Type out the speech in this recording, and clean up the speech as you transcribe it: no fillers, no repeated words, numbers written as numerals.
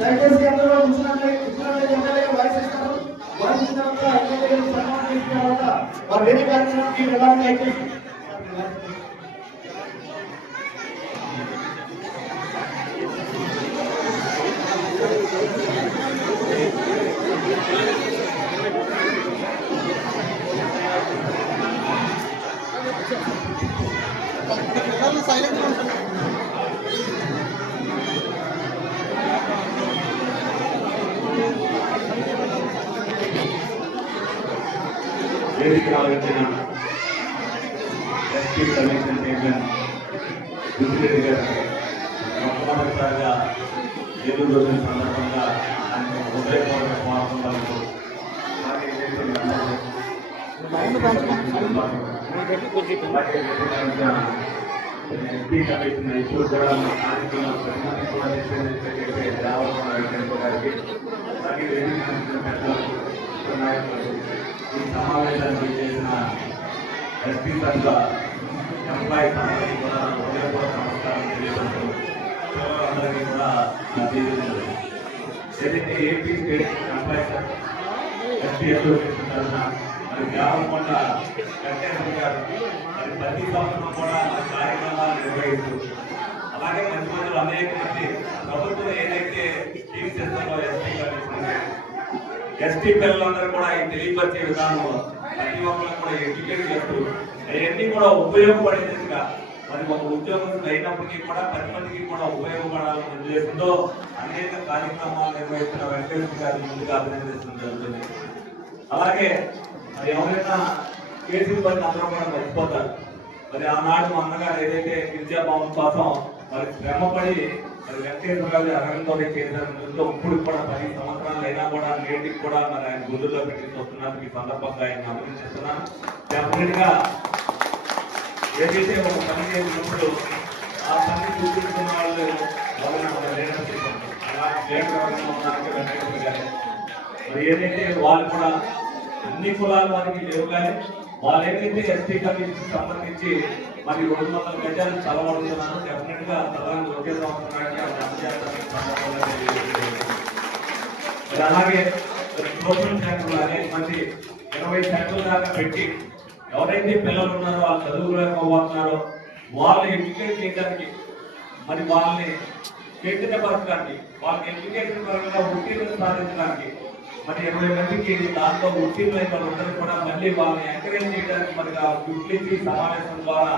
దయచేసి అందరూ కూర్చున్నట్లయితే MLA voice ఇస్తారు. వాయిస్ ఇచ్చిన తర్వాత ఎమ్మెల్యేలు సన్మానం చేసిన తర్వాత వారి వేరే కార్యక్రమానికి వెళ్ళాలని దయచేసి వేదికరాల్సిన ఎస్పీ కమిషన్ చైర్మన్ గుర్తిరెడ్డి గారికి మొట్టమొదటిసారిగా ఏలూరు రోజుల సందర్భంగా ఆయన హృదయపూర్వక స్వాగతం పలుకుతూ ఎస్పీ కమిషన్ ఇప్పుడు కూడా మన కార్యక్రమం ప్రతిమతి కూడా చేసే రావాలన్న గారికి అలాగే వేదిక పెద్దలకు నాయకులకు ఈ సమావేశానికి చేసిన ఎస్పీ తరఫున ఎంప్లాయీస్ అందరికీ కూడా హృదయపూర్వక నమస్కారం తెలియజేస్తూ అందరికీ కూడా ఏదైతే AP state employees SP association తరఫున మరి గ్రామకొండ వెంకటేశ్వర గారు మరి ప్రతి సంవత్సరం కూడా కార్యక్రమాలు నిర్వహిస్తూ అలాగే మంచి మంది అనేక మంది ప్రభుత్వం ఏదైతే స్కీమ్స్ ఇస్తుందో ఎస్టీ పిల్లలందరూ కూడా ఈ తెలియపరిచే విధానంలో ప్రతి ఒక్కరికి కూడా ఎడ్యుకేట్ చేస్తూ అవన్నీ కూడా ఉపయోగపడేదిగా మరి ఒక ఉద్యోగం అయినప్పటికీ కూడా 10 మందికి కూడా ఉపయోగపడాలని ఉద్దేశంతో అనేక కార్యక్రమాలు నిర్వహిస్తున్న వెంకటేశ్వర గారిని ముందుగా అభినందించడం జరుగుతుంది. అలాగే మరి ఎవరైనా కేసులు పని అందరూ కూడా మర్చిపోతారు. మరి ఆనాడు అన్నగారు ఏదైతే విద్యాభవన్ కోసం మరి శ్రమపడి మరి వెంకటేశ్వర గారి అరగంతో చేసినందుకు ఇప్పుడు కూడా 10 సంవత్సరాలు అయినా కూడా నేటికి కూడా మరి ఆయన గుండెల్లో పెట్టి చూస్తున్నందుకు ఈ సందర్భంగా ఆయన అభినందిస్తున్నాను. డెఫినెట్ గా ఏదైతే ఒక పని చేసినప్పుడు ఆ పని చూపించుకున్న వాళ్ళు లీడర్షిప్ వెంకటేశ్వర గారు మరి ఏదైతే వాళ్ళు కూడా అన్ని కులాల వారికి లేవు కానీ వాళ్ళు ఏదైతే ఎస్టీ కమిషన్ సంబంధించి మరి 200 గజాలు చదవడుతున్నాను. డెఫినెట్ గా ప్రధాని ఒకే సంవత్సరానికి అలాగే సోషల్ సెంటర్లు అనేక మంది 20 సెంటర్ల దాకా పెట్టి ఎవరైతే పిల్లలు ఉన్నారో వాళ్ళు చదువుకోలేకపోతున్నారో వాళ్ళని ఎడ్యుకేట్ చేయడానికి మరి వాళ్ళని చైతన్యపరచడానికి వాళ్ళని ఎడ్యుకేషన్ పరంగా ఉత్తీర్ణత సాధించడానికి మరి 20 మందికి దాంట్లో ఉత్తీర్ణులైన వాళ్ళందరూ కూడా మళ్ళీ వాళ్ళని ఎంకరేజ్ చేయడానికి మరి గిఫ్ట్ ఇచ్చి సమావేశం ద్వారా